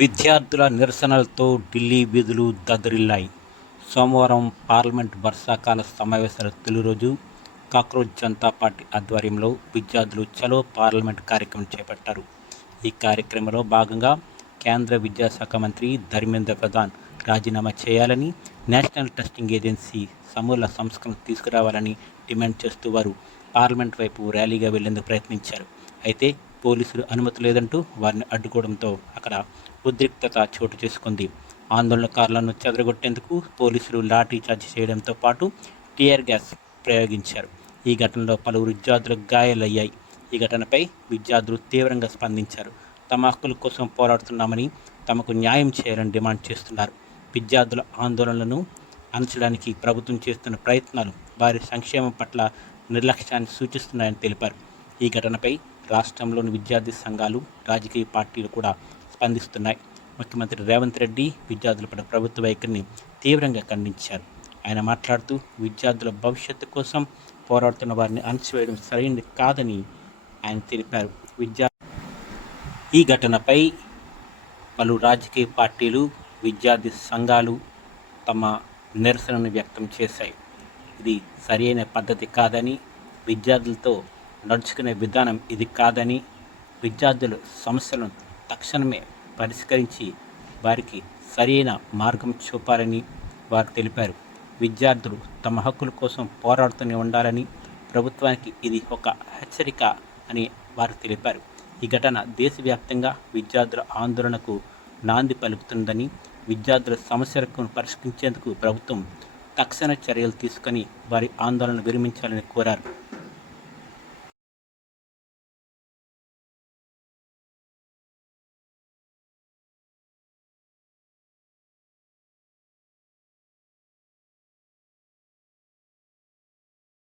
విద్యార్థుల నిరసనలతో ఢిల్లీ వీధులు దద్దరిల్లాయి. సోమవారం పార్లమెంట్ వర్షాకాల సమావేశాల తొలి రోజు కాక్రోచ్ జనతా పార్టీ ఆధ్వర్యంలో విద్యార్థులు చలో పార్లమెంట్ కార్యక్రమం చేపట్టారు. ఈ కార్యక్రమంలో భాగంగా కేంద్ర విద్యాశాఖ మంత్రి ధర్మేంద్ర ప్రధాన్ రాజీనామా చేయాలని, నేషనల్ టెస్టింగ్ ఏజెన్సీ సమూల సంస్కరణ తీసుకురావాలని డిమాండ్ చేస్తూ వారు పార్లమెంట్ వైపు ర్యాలీగా వెళ్లేందుకు ప్రయత్నించారు. అయితే పోలీసులు అనుమతి లేదంటూ వారిని అడ్డుకోవడంతో అక్కడ ఉద్రిక్తత చోటు చేసుకుంది. ఆందోళనకారులను చెదరగొట్టేందుకు పోలీసులు లాఠీ చార్జ్ చేయడంతో పాటు టియర్ గ్యాస్ ప్రయోగించారు. ఈ ఘటనలో పలువురు విద్యార్థులకు గాయాలయ్యాయి. ఈ ఘటనపై విద్యార్థులు తీవ్రంగా స్పందించారు. తమ హక్కుల కోసం పోరాడుతున్నామని, తమకు న్యాయం చేయాలని డిమాండ్ చేస్తున్నారు. విద్యార్థుల ఆందోళనలను అణచడానికి ప్రభుత్వం చేస్తున్న ప్రయత్నాలు వారి సంక్షేమం పట్ల నిర్లక్ష్యాన్ని సూచిస్తున్నాయని తెలిపారు. ఈ ఘటనపై రాష్ట్రంలోని విద్యార్థి సంఘాలు, రాజకీయ పార్టీలు కూడా స్పందిస్తున్నాయి. ముఖ్యమంత్రి రేవంత్ రెడ్డి విద్యార్థులపై ప్రభుత్వ వైఖరిని తీవ్రంగా ఖండించారు. ఆయన మాట్లాడుతూ విద్యార్థుల భవిష్యత్తు కోసం పోరాడుతున్న వారిని అణచివేయడం సరైనది కాదని ఆయన తెలిపారు. ఈ ఘటనపై పలు రాజకీయ పార్టీలు, విద్యార్థి సంఘాలు తమ నిరసనను వ్యక్తం చేశాయి. ఇది సరైన పద్ధతి కాదని, విద్యార్థులతో నడుచుకునే విధానం ఇది కాదని, విద్యార్థుల సమస్యలను తక్షణమే పరిష్కరించి వారికి సరైన మార్గం చూపాలని వారు తెలిపారు. విద్యార్థులు తమ హక్కుల కోసం పోరాడుతూనే ఉండాలని, ప్రభుత్వానికి ఇది ఒక హెచ్చరిక అని వారు తెలిపారు. ఈ ఘటన దేశవ్యాప్తంగా విద్యార్థుల ఆందోళనకు నాంది పలుకుతుందని, విద్యార్థుల సమస్యలను పరిష్కరించేందుకు ప్రభుత్వం తక్షణ చర్యలు తీసుకొని వారి ఆందోళన విరమించాలని కోరారు.